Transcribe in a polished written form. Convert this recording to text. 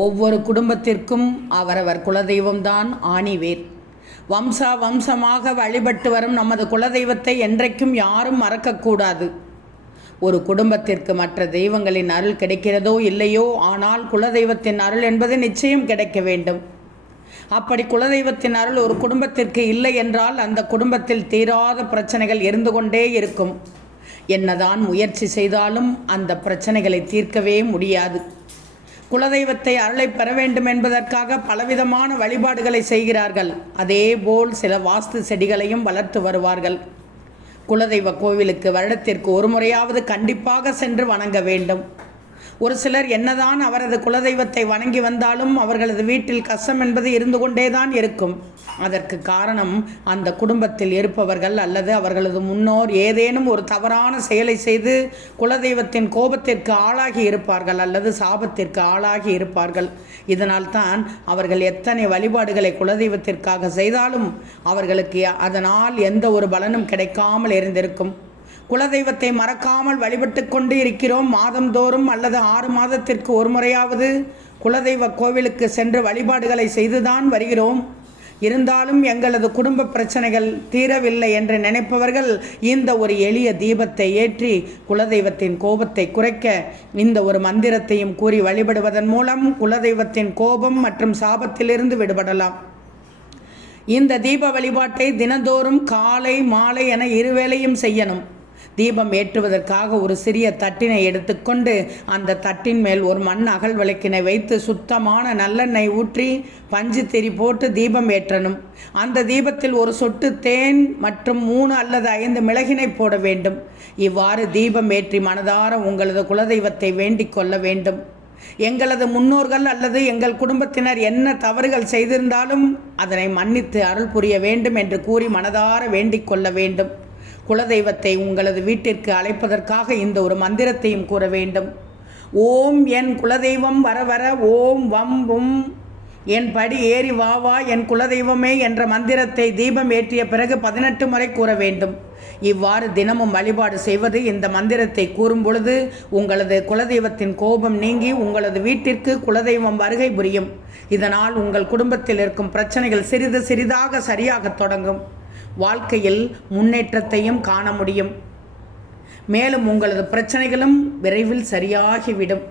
ஒவ்வொரு குடும்பத்திற்கும் அவரவர் குலதெய்வம்தான் ஆணிவேர். வம்சமாக வழிபட்டு வரும் நமது குலதெய்வத்தை என்றைக்கும் யாரும் மறக்கக்கூடாது. ஒரு குடும்பத்திற்கு மற்ற தெய்வங்களின் அருள் கிடைக்கிறதோ இல்லையோ, ஆனால் குலதெய்வத்தின் அருள் என்பது நிச்சயம் கிடைக்க வேண்டும். அப்படி குலதெய்வத்தின் அருள் ஒரு குடும்பத்திற்கு இல்லை என்றால் அந்த குடும்பத்தில் தீராத பிரச்சனைகள் இருந்து கொண்டே இருக்கும். என்னதான் முயற்சி செய்தாலும் அந்த பிரச்சனைகளை தீர்க்கவே முடியாது. குலதெய்வத்தை அருளை பெற வேண்டும் என்பதற்காக பலவிதமான வழிபாடுகளை செய்கிறார்கள். அதேபோல் சில வாஸ்து செடிகளையும் வளர்த்து வருவார்கள். குலதெய்வ கோவிலுக்கு வருடத்திற்கு ஒரு முறையாவது கண்டிப்பாக சென்று வணங்க வேண்டும். ஒரு சிலர் என்னதான் அவரது குலதெய்வத்தை வணங்கி வந்தாலும் அவர்களது வீட்டில் கஷ்டம் என்பது இருந்து கொண்டேதான் இருக்கும். அதற்கு காரணம் அந்த குடும்பத்தில் இருப்பவர்கள் அல்லது அவர்களது முன்னோர் ஏதேனும் ஒரு தவறான செயலை செய்து குலதெய்வத்தின் கோபத்திற்கு ஆளாகி இருப்பார்கள் அல்லது சாபத்திற்கு ஆளாகி இருப்பார்கள். இதனால்தான் அவர்கள் எத்தனை வழிபாடுகளை குலதெய்வத்திற்காக செய்தாலும் அவர்களுக்கு அதனால் எந்த ஒரு பலனும் கிடைக்காமல் இருந்திருக்கும். குலதெய்வத்தை மறக்காமல் வழிபட்டு கொண்டு இருக்கிறோம். மாதந்தோறும் அல்லது 6 மாதத்திற்கு ஒரு முறையாவது குலதெய்வ கோவிலுக்கு சென்று வழிபாடுகளை செய்துதான் வருகிறோம். இருந்தாலும் எங்களது குடும்ப பிரச்சனைகள் தீரவில்லை என்று நினைப்பவர்கள் இந்த ஒரு எளிய தீபத்தை ஏற்றி குலதெய்வத்தின் கோபத்தை குறைக்க இந்த ஒரு மந்திரத்தையும் கூறி வழிபடுவதன் மூலம் குலதெய்வத்தின் கோபம் மற்றும் சாபத்திலிருந்து விடுபடலாம். இந்த தீப வழிபாட்டை தினந்தோறும் காலை மாலை என இருவேளையும் செய்யணும். தீபம் ஏற்றுவதற்காக ஒரு சிறிய தட்டினை எடுத்துக்கொண்டு அந்த தட்டின் மேல் ஒரு மண் அகல் விளக்கினை வைத்து சுத்தமான நல்லெண்ணெய் ஊற்றி பஞ்சு திரி போட்டு தீபம் ஏற்றணும். அந்த தீபத்தில் ஒரு சொட்டு தேன் மற்றும் 3 அல்லது 5 மிளகினை போட வேண்டும். இவ்வாறு தீபம் ஏற்றி மனதார உங்களது குலதெய்வத்தை வேண்டிக் கொள்ள வேண்டும். எங்களது முன்னோர்கள் அல்லது எங்கள் குடும்பத்தினர் என்ன தவறுகள் செய்திருந்தாலும் அதனை மன்னித்து அருள் புரிய வேண்டும் என்று கூறி மனதார வேண்டிக் கொள்ள வேண்டும். குலதெய்வத்தை உங்களது வீட்டிற்கு அழைப்பதற்காக இந்த ஒரு மந்திரத்தையும் கூற வேண்டும். ஓம் என் குலதெய்வம் வர வர, ஓம் வம் வும் என் படி ஏறி வா வா என் குலதெய்வமே என்ற மந்திரத்தை தீபம் ஏற்றிய பிறகு 18 முறை கூற வேண்டும். இவ்வாறு தினமும் வழிபாடு செய்வது, இந்த மந்திரத்தை கூறும் பொழுது உங்களது குலதெய்வத்தின் கோபம் நீங்கி உங்களது வீட்டிற்கு குலதெய்வம் வருகை புரியும். இதனால் உங்கள் குடும்பத்தில் இருக்கும் பிரச்சனைகள் சிறிது சிறிதாக சரியாக தொடங்கும். வாழ்க்கையில் முன்னேற்றத்தையும் காண முடியும். மேலும் உங்களது பிரச்சனைகளும் விரைவில் சரியாகிவிடும்.